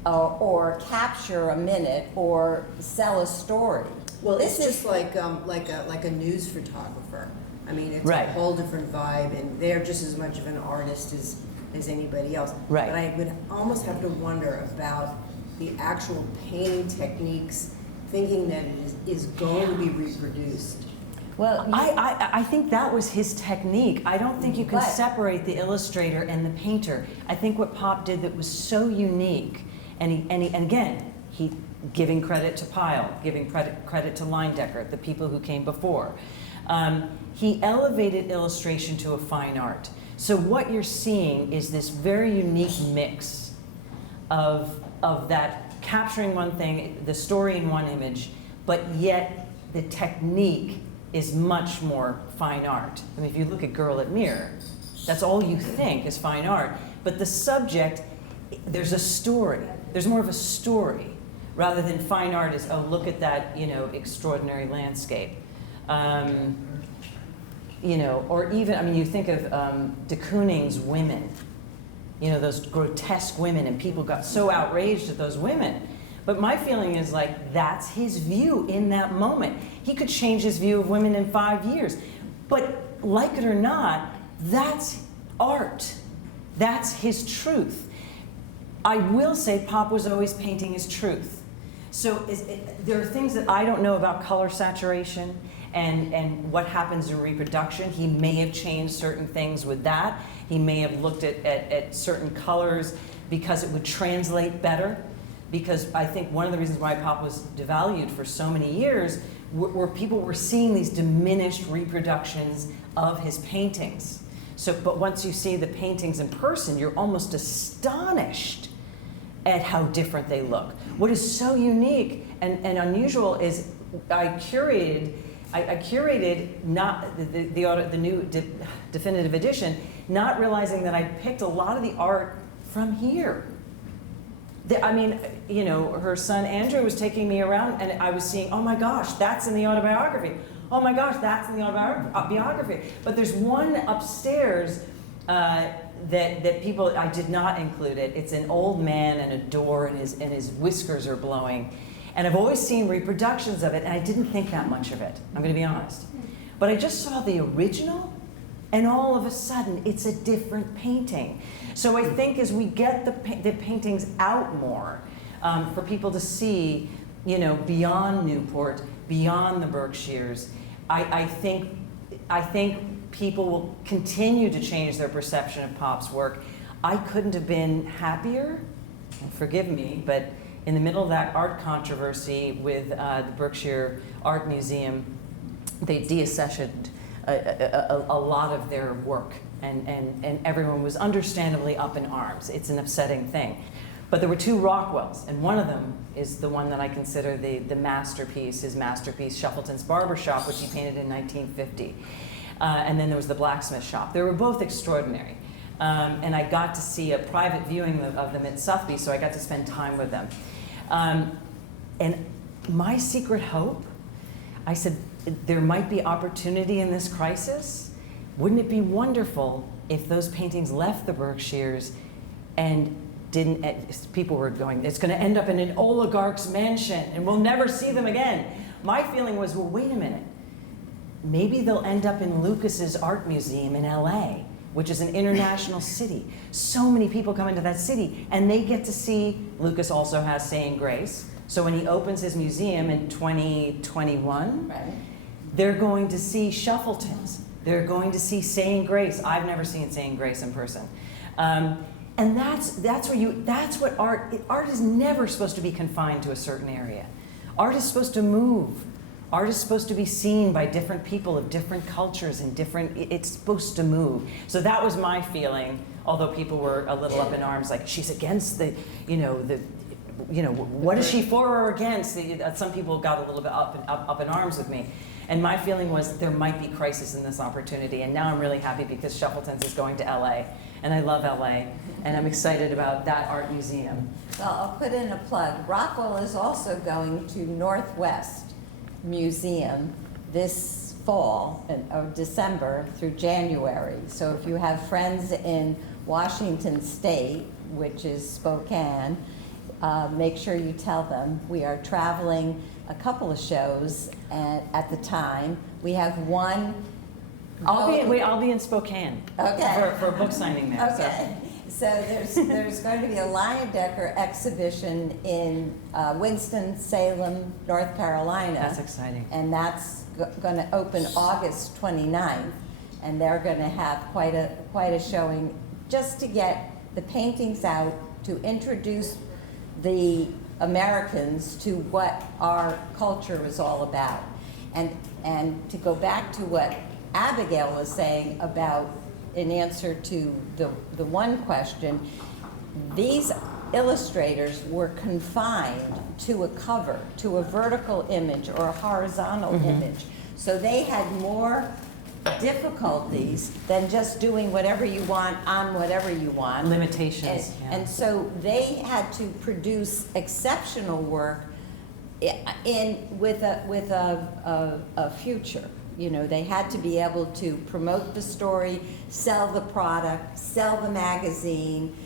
or capture a minute or sell a story. Well, it's just like a news photographer. I mean, it's Right. a whole different vibe, and they're just as much of an artist as anybody else. Right. But I would almost have to wonder about the actual painting techniques, thinking that it is going to be reproduced. Well, I think that was his technique. I don't think you can But- separate the illustrator and the painter. I think what Pop did that was so unique, and again, he giving credit to Pyle, giving credit to Leyendecker, the people who came before. He elevated illustration to a fine art. So what you're seeing is this very unique mix of that capturing one thing, the story in one image, but yet the technique is much more fine art. I mean, if you look at Girl at Mirror, that's all you think is fine art. But the subject, there's a story. There's more of a story rather than fine art is, oh, look at that, extraordinary landscape. Or even, I mean, you think of de Kooning's women, those grotesque women, and people got so outraged at those women. But my feeling is like, that's his view in that moment. He could change his view of women in 5 years. But like it or not, that's art. That's his truth. I will say Pop was always painting his truth. So there are things that I don't know about color saturation and what happens in reproduction. He may have changed certain things with that. He may have looked at certain colors because it would translate better. Because I think one of the reasons why Pop was devalued for so many years were people were seeing these diminished reproductions of his paintings. But once you see the paintings in person, you're almost astonished at how different they look. What is so unique and unusual is I curated not the new definitive edition, not realizing that I picked a lot of the art from here. Her son Andrew was taking me around, and I was seeing, oh my gosh, that's in the autobiography. Oh my gosh, that's in the autobiography. But there's one upstairs that people, I did not include it. It's an old man and a door, and his whiskers are blowing. And I've always seen reproductions of it, and I didn't think that much of it, I'm going to be honest. But I just saw the original, and all of a sudden, it's a different painting. So I think as we get the paintings out more, for people to see, beyond Newport, beyond the Berkshires, I think people will continue to change their perception of Pop's work. I couldn't have been happier, and forgive me, but in the middle of that art controversy with the Berkshire Art Museum, they deaccessioned a lot of their work, and everyone was understandably up in arms. It's an upsetting thing. But there were two Rockwells, and one of them is the one that I consider the masterpiece, his masterpiece, Shuffleton's Barbershop, which he painted in 1950. And then there was the blacksmith shop. They were both extraordinary. And I got to see a private viewing of them at Sotheby's, so I got to spend time with them. And my secret hope, I said, there might be opportunity in this crisis. Wouldn't it be wonderful if those paintings left the Berkshires and people were going, it's going to end up in an oligarch's mansion and we'll never see them again. My feeling was, well, wait a minute. Maybe they'll end up in Lucas's art museum in LA, which is an international city. So many people come into that city and they get to see, Lucas also has Saying Grace. So when he opens his museum in 2021, right. They're going to see Shuffletons. They're going to see Saying Grace. I've never seen Saying Grace in person. And that's what art is never supposed to be confined to a certain area. Art is supposed to move. Art is supposed to be seen by different people of different cultures and it's supposed to move. So that was my feeling, although people were a little up in arms, like she's against what is she for or against? Some people got a little bit up in arms with me. And my feeling was there might be crisis in this opportunity. And now I'm really happy because Shuffleton's is going to LA. And I love LA. And I'm excited about that art museum. Well, I'll put in a plug. Rockwell is also going to Northwest Museum this fall, or December through January. So if you have friends in Washington State, which is Spokane, make sure you tell them. We are traveling a couple of shows at the time. We have one. I'll be in Spokane. Okay. For a book signing there. Okay. So there's going to be a Lion Decker exhibition in Winston-Salem, North Carolina. That's exciting. And that's going to open August 29th. And they're going to have quite a showing just to get the paintings out, to introduce the Americans to what our culture is all about. And to go back to what Abigail was saying about, in answer to the one question, these illustrators were confined to a cover, to a vertical image or a horizontal image. So they had more difficulties than just doing whatever you want on whatever you want. Limitations. And so they had to produce exceptional work with a future. You know, they had to be able to promote the story, sell the product, sell the magazine,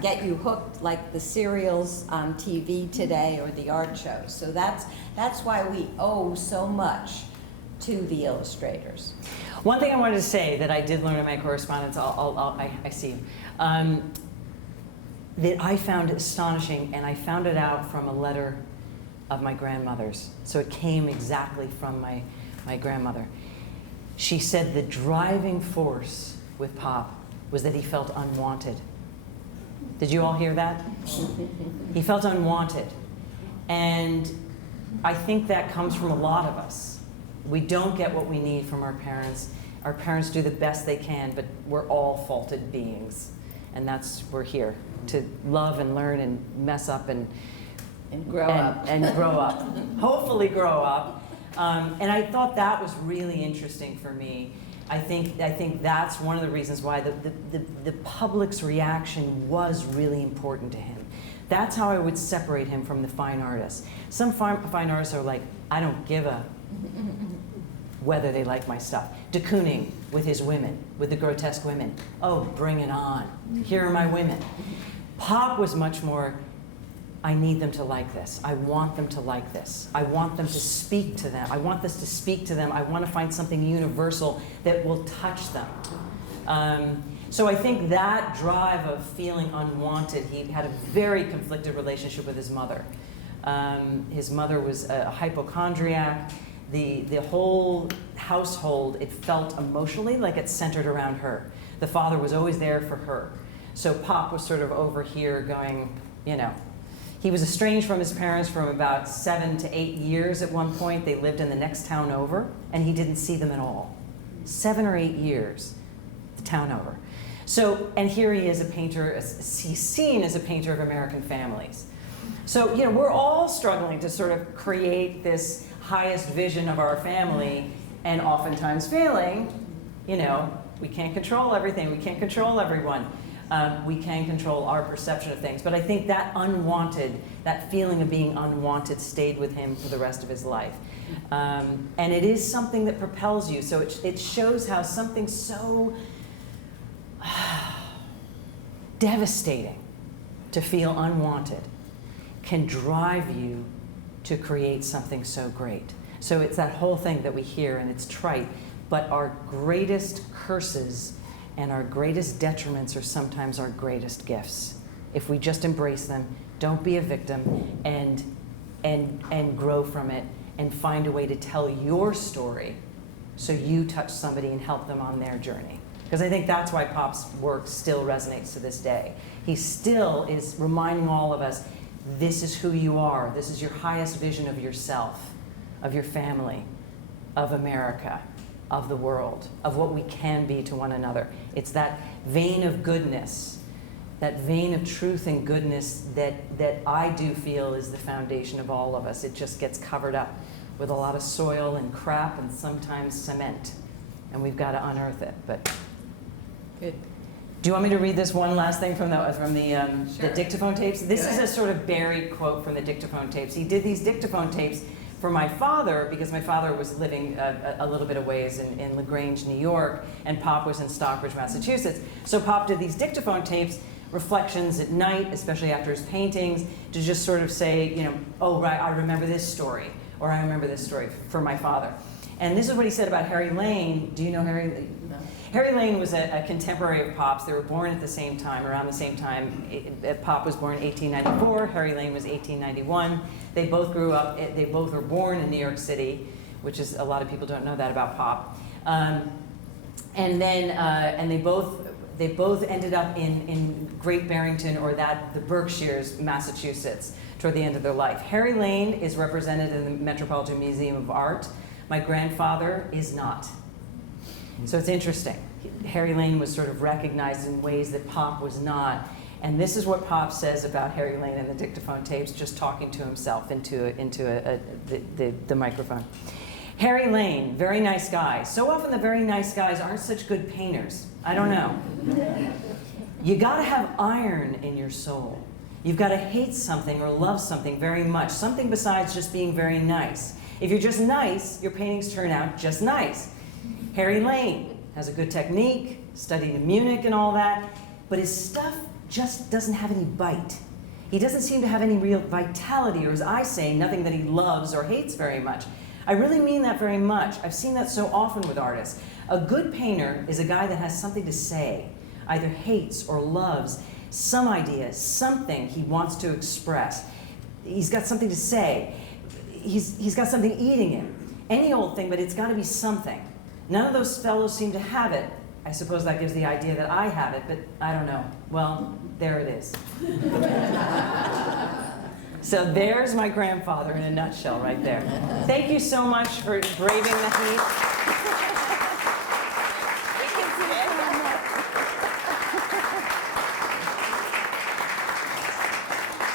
get you hooked like the serials on TV today or the art shows. So that's why we owe so much to the illustrators. One thing I wanted to say that I did learn in my correspondence, I see you, that I found astonishing, and I found it out from a letter of my grandmother's. So it came exactly from my grandmother. She said the driving force with Pop was that he felt unwanted. Did you all hear that? He felt unwanted. And I think that comes from a lot of us. We don't get what we need from our parents. Our parents do the best they can, but we're all faulted beings. And we're here to love and learn and mess up and grow up. And grow up. Hopefully grow up. And I thought that was really interesting for me. I think that's one of the reasons why the public's reaction was really important to him. That's how I would separate him from the fine artists. Some fine artists are like, I don't give a whether they like my stuff. De Kooning with his women, with the grotesque women. Oh, bring it on. Here are my women. Pop was much more, I need them to like this. I want them to like this. I want them to speak to them. I want this to speak to them. I want to find something universal that will touch them. So I think that drive of feeling unwanted, he had a very conflicted relationship with his mother. His mother was a hypochondriac. The whole household, it felt emotionally like it centered around her. The father was always there for her. So Pop was sort of over here going, you know, he was estranged from his parents from about 7 to 8 years at one point. They lived in the next town over, and he didn't see them at all. 7 or 8 years, the town over. So, and here he is a painter, he's seen as a painter of American families. So, you know, we're all struggling to sort of create this highest vision of our family, and oftentimes failing. You know, we can't control everything, we can't control everyone. We can control our perception of things. But I think that unwanted, that feeling of being unwanted stayed with him for the rest of his life. And it is something that propels you. So it shows how something so devastating to feel unwanted can drive you to create something so great. So it's that whole thing that we hear, and it's trite, but our greatest curses and our greatest detriments are sometimes our greatest gifts. If we just embrace them, don't be a victim, and grow from it, and find a way to tell your story so you touch somebody and help them on their journey. Because I think that's why Pop's work still resonates to this day. He still is reminding all of us, this is who you are. This is your highest vision of yourself, of your family, of America, of the world, of what we can be to one another. It's that vein of goodness, that vein of truth and goodness that I do feel is the foundation of all of us. It just gets covered up with a lot of soil and crap and sometimes cement. And we've got to unearth it. But Good. do you want me to read this one last thing from the Sure. dictaphone tapes? This Go is a ahead. sort of buried quote from the dictaphone tapes. He did these dictaphone tapes for my father because my father was living a little bit of ways in LaGrange, New York, and Pop was in Stockbridge, Massachusetts. So Pop did these dictaphone tapes, reflections at night, especially after his paintings, to just sort of say, you know, oh, right, I remember this story, or I remember this story for my father. And this is what he said about Harry Lane. Do you know Harry Lane? No. Harry Lane was a contemporary of Pop's. They were born at the same time, around the same time. Pop was born in 1894. Harry Lane was 1891. They both grew up, they both were born in New York City, which is, a lot of people don't know that about Pop. And they both ended up in Great Barrington, or the Berkshires, Massachusetts, toward the end of their life. Harry Lane is represented in the Metropolitan Museum of Art. My grandfather is not. So it's interesting. Harry Lane was sort of recognized in ways that Pop was not. And this is what Pop says about Harry Lane in the dictaphone tapes, just talking to himself into the microphone. Harry Lane, very nice guy. So often the very nice guys aren't such good painters. I don't know. You gotta have iron in your soul. You've gotta hate something or love something very much, something besides just being very nice. If you're just nice, your paintings turn out just nice. Harry Lane has a good technique, studied in Munich and all that, but his stuff just doesn't have any bite. He doesn't seem to have any real vitality, or as I say, nothing that he loves or hates very much. I really mean that very much. I've seen that so often with artists. A good painter is a guy that has something to say, either hates or loves, some idea, something he wants to express. He's got something to say. He's got something eating him. Any old thing, but it's got to be something. None of those fellows seem to have it. I suppose that gives the idea that I have it, but I don't know. Well, there it is. So there's my grandfather in a nutshell right there. Thank you so much for braving the heat.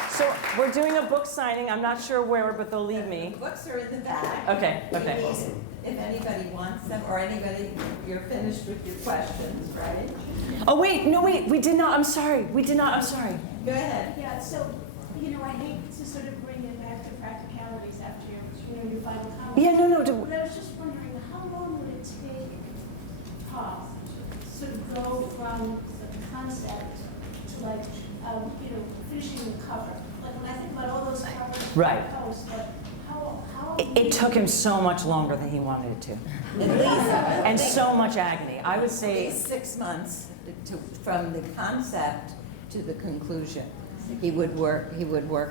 So we're doing a book signing. I'm not sure where, but they'll leave me. The books are in the back. Okay. If anybody wants them, or anybody, you're finished with your questions, right? Oh, wait, no, wait, we did not. I'm sorry. We did not. I'm sorry. Go ahead. Yeah, so, I hate to sort of bring it back to practicalities after your final comment. Yeah, no. But I was just wondering, how long would it take Pop to sort of go from the concept to finishing the cover? Like when I think about all those covers, Right. posts, but how It took him so much longer than he wanted it to, and so much agony. I would At say, least 6 months from the concept to the conclusion. He would work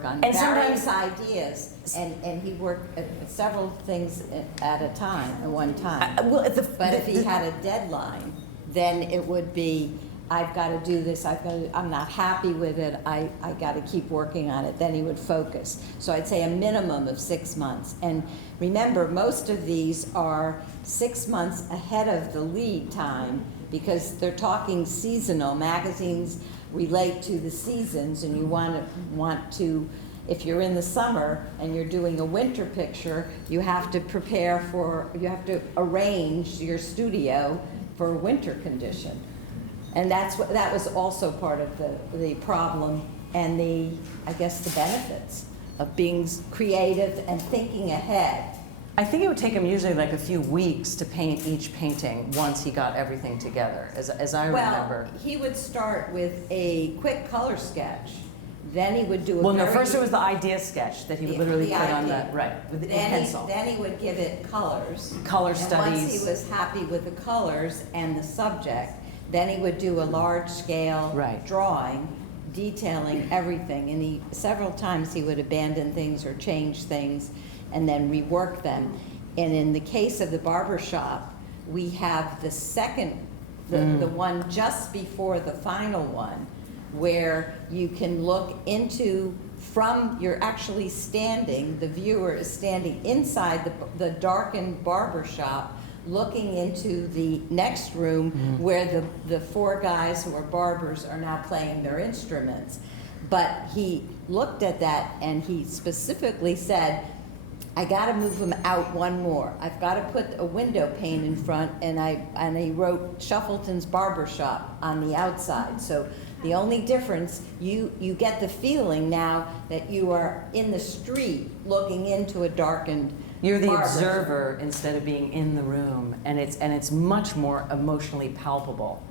on And various sometimes- ideas, and he worked at several things at a time, at one time. But if he had a deadline, then it would be, I've got to do this, I'm not happy with it, I got to keep working on it, then he would focus. So I'd say a minimum of 6 months. And remember, most of these are 6 months ahead of the lead time, because they're talking seasonal. Magazines relate to the seasons, and you want to, if you're in the summer and you're doing a winter picture, you have to you have to arrange your studio for winter condition. And that was also part of the problem and I guess the benefits of being creative and thinking ahead. I think it would take him usually like a few weeks to paint each painting once he got everything together, as I remember. Well, he would start with a quick color sketch. Then he would do a Well, no, very- first it was the idea sketch that he would literally the put on idea. the, right, with the Then pencil. Then he would give it colors. Color And studies. once he was happy with the colors and the subject, then he would do a large-scale Right. drawing detailing everything. And several times he would abandon things or change things and then rework them. And in the case of the barber shop, we have the second, the one just before the final one, where you can look into, you're actually standing, the viewer is standing inside the darkened barber shop, looking into the next room where the four guys who are barbers are now playing their instruments. But he looked at that and he specifically said, I gotta move them out one more. I've gotta put a window pane in front, and he wrote Shuffleton's Barber Shop on the outside. So the only difference, you get the feeling now that you are in the street looking into a darkened You're the barber shop. observer instead of being in the room, and it's much more emotionally palpable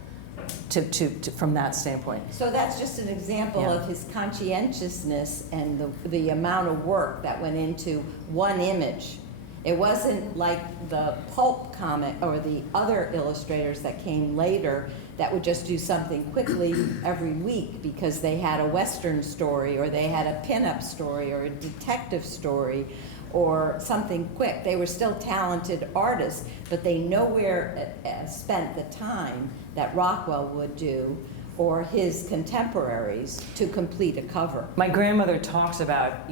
from that standpoint. So that's just an example Yeah. of his conscientiousness and the amount of work that went into one image. It wasn't like the pulp comic or the other illustrators that came later that would just do something quickly every week because they had a Western story or they had a pinup story or a detective story or something quick. They were still talented artists, but they nowhere spent the time that Rockwell would do or his contemporaries to complete a cover. My grandmother talks about,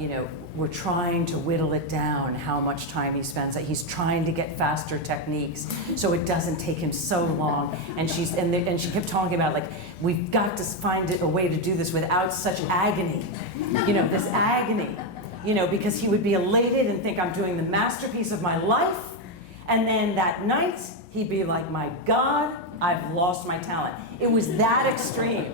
we're trying to whittle it down, how much time he spends. He's trying to get faster techniques so it doesn't take him so long. And she kept talking about, like, we've got to find a way to do this without such agony, this agony, because he would be elated and think I'm doing the masterpiece of my life. And then that night, he'd be like, my God, I've lost my talent. It was that extreme.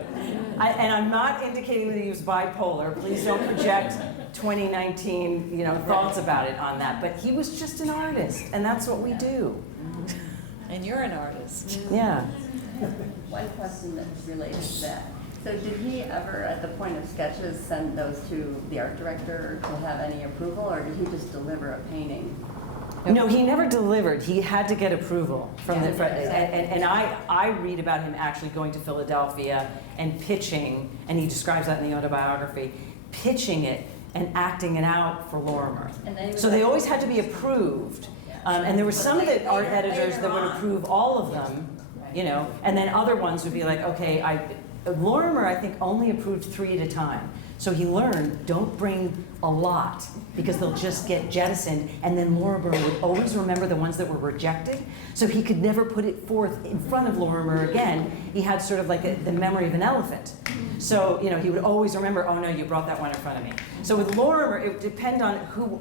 And I'm not indicating that he was bipolar. Please don't project 2019, thoughts about it on that. But he was just an artist, and that's what we do. And you're an artist. Yeah. One question that's related to that. So did he ever, at the point of sketches, send those to the art director to have any approval, or did he just deliver a painting? No, he never delivered. He had to get approval from Yeah, the. exactly. And I read about him actually going to Philadelphia and pitching, and he describes that in the autobiography, pitching it and acting it out for Lorimer. And then he was So they like- always had to be approved. And there were some of the art editors that would approve all of them, and then other ones would be like, okay, Lorimer, I think, only approved 3 at a time. So he learned, don't bring a lot, because they'll just get jettisoned, and then Lorimer would always remember the ones that were rejected, so he could never put it forth in front of Lorimer again. He had sort of like the memory of an elephant. So, he would always remember, oh no, you brought that one in front of me. So with Lorimer, it would depend on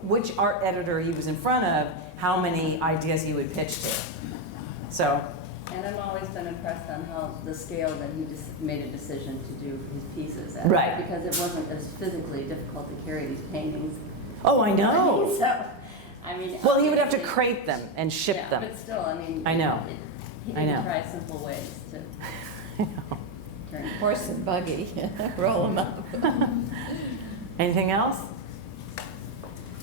which art editor he was in front of, how many ideas he would pitch to. So. And I've always been impressed on how the scale that he just made a decision to do his pieces at. Right. Because it wasn't as physically difficult to carry these paintings. Oh, I know. So, I mean. Well, he would have to crate them and ship Yeah, them. but still, I mean. I know. He I know. did try simple ways to I know. turn. Horse and buggy, roll them up. Anything else?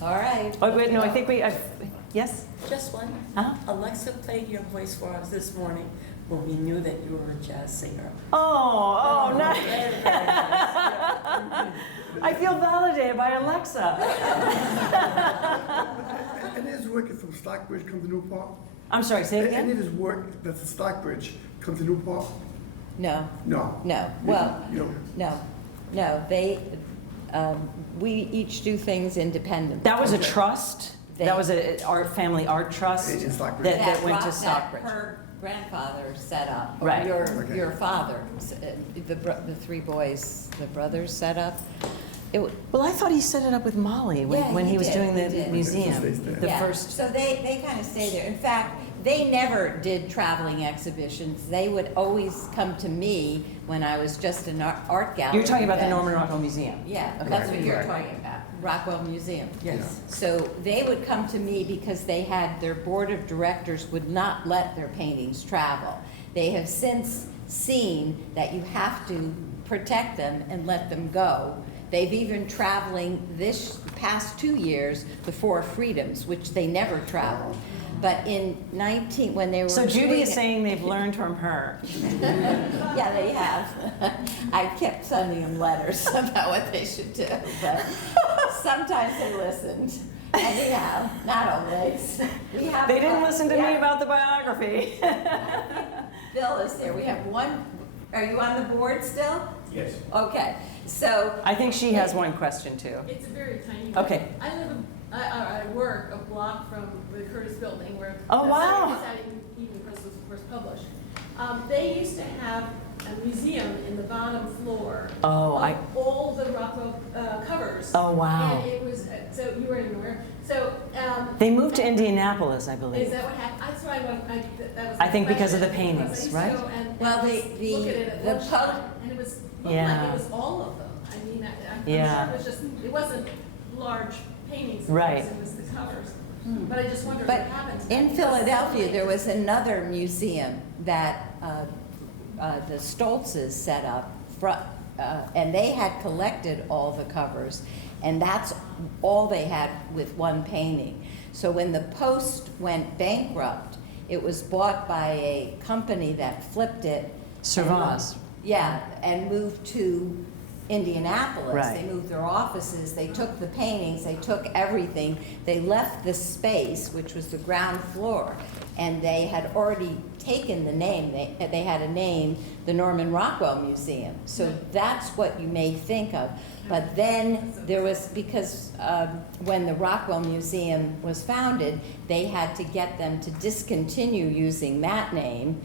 All right. Oh, wait, no, I think yes? Just one. Huh? Alexa played your voice for us this morning when we knew that you were a jazz singer. Oh, nice. Very, very nice. I feel validated by Alexa. And his work is from Stockbridge come to Newport? I'm sorry, say it And again? it is work that's at Stockbridge come to Newport? No, No. no, well, You know, no, we each do things independently. That was a trust? That was a family art trust In Stockbridge. that went to That Stockbridge? her grandfather set up. Or Right. Okay. Your father, the 3 boys, the brothers set up. Well, I thought he set it up with Molly when he was did, doing he the did. museum. Okay, so The Yeah, first. So they kind of stay there. In fact, they never did traveling exhibitions. They would always come to me when I was just an art gallery. You're talking about the event. Norman Rockwell Museum? Yeah, Okay. that's what you're Right. talking about, Rockwell Museum. Yes. So they would come to me because their board of directors would not let their paintings travel. They have since seen that you have to protect them and let them go. They've even traveling this past 2 years, the 4 Freedoms, which they never traveled. But when they were So Judy doing is it- saying they've learned from her. Yeah, they have. I kept sending them letters about what they should do, but sometimes they listened. Anyhow, not always. We have They didn't listen to me yeah, about the biography. Bill is there. We have one. Are you on the board still? Yes. Okay. So I think she has one question too. It's a very tiny one. Okay. I work a block from the Curtis Building where Oh, wow. Saturday Evening Press was first published. They used to have a museum in the bottom floor Oh, of all the Rockwell covers. Oh, wow. And it was, so you weren't even aware. So They moved to Indianapolis, I Is believe. that what happened? That's why that was. I my think because of the question, because I paintings, used to right? go and Well, just look at it at the lunchtime, and it was, looked like Yeah. it was all of them. I mean, I'm Yeah. sure it was just, it wasn't large paintings. Right. It was the covers. But I just wondered But what happened to in them. Philadelphia, there was another museum that the Stoltzes set up, and they had collected all the covers, and that's all they had with one painting. So when the Post went bankrupt, it was bought by a company that flipped it. Servaz. Yeah, and moved to Indianapolis. Right. They moved their offices, they took the paintings, they took everything. They left the space, which was the ground floor, and they had already taken the name. They had a name, the Norman Rockwell Museum. So that's what you may think of. But then there was, because when the Rockwell Museum was founded, they had to get them to discontinue using that name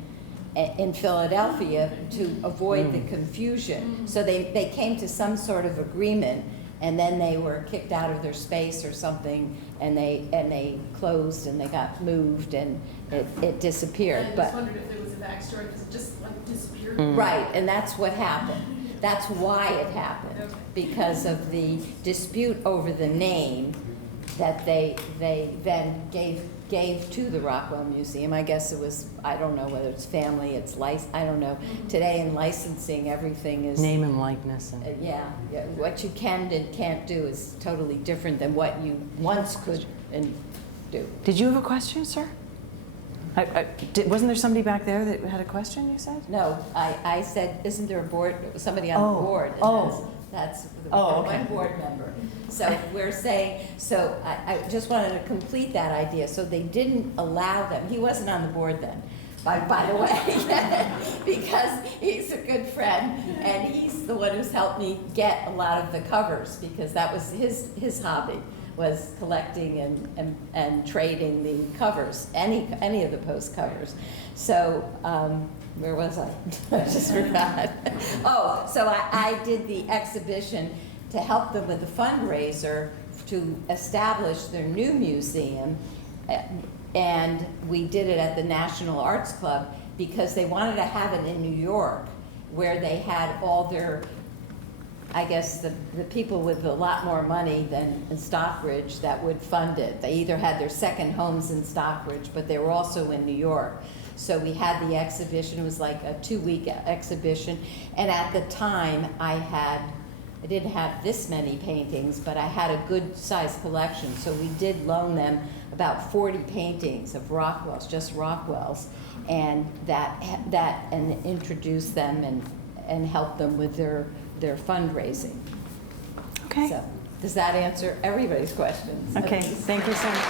in Philadelphia to avoid the confusion. So they came to some sort of agreement, and then they were kicked out of their space or something, and they closed and they got moved, and it disappeared. I But just wondered if there was a backstory, because it just like disappeared. right, and that's what happened. That's why it happened, Okay. because of the dispute over the name that they then gave to the Rockwell Museum. I guess it was, I don't know whether it's family, it's I don't know. Today in licensing, everything is. Name and likeness. Yeah, what you can and can't do is totally different than what you once could and do. Did you have a question, sir? Wasn't there somebody back there that had a question, you said? No, I said, isn't there a board, somebody on the Oh, board? And oh. That's Oh, okay. one board member. So we're saying, so I just wanted to complete that idea. So they didn't allow them, he wasn't on the board then, by the way, because he's a good friend, and he's the one who's helped me get a lot of the covers, because that was his hobby, was collecting and trading the covers, any of the Post covers. So, where was I? I just forgot. Oh, so I did the exhibition to help them with the fundraiser to establish their new museum. And we did it at the National Arts Club because they wanted to have it in New York, where they had all their, I guess, the people with a lot more money than in Stockbridge that would fund it. They either had their second homes in Stockbridge, but they were also in New York. So we had the exhibition. It was like a 2-week exhibition. And at the time, I didn't have this many paintings, but I had a good sized collection. So we did loan them about 40 paintings of Rockwells, just Rockwells, and and introduce them and help them with their fundraising. Okay. So, does that answer everybody's questions? Okay, thank you so much.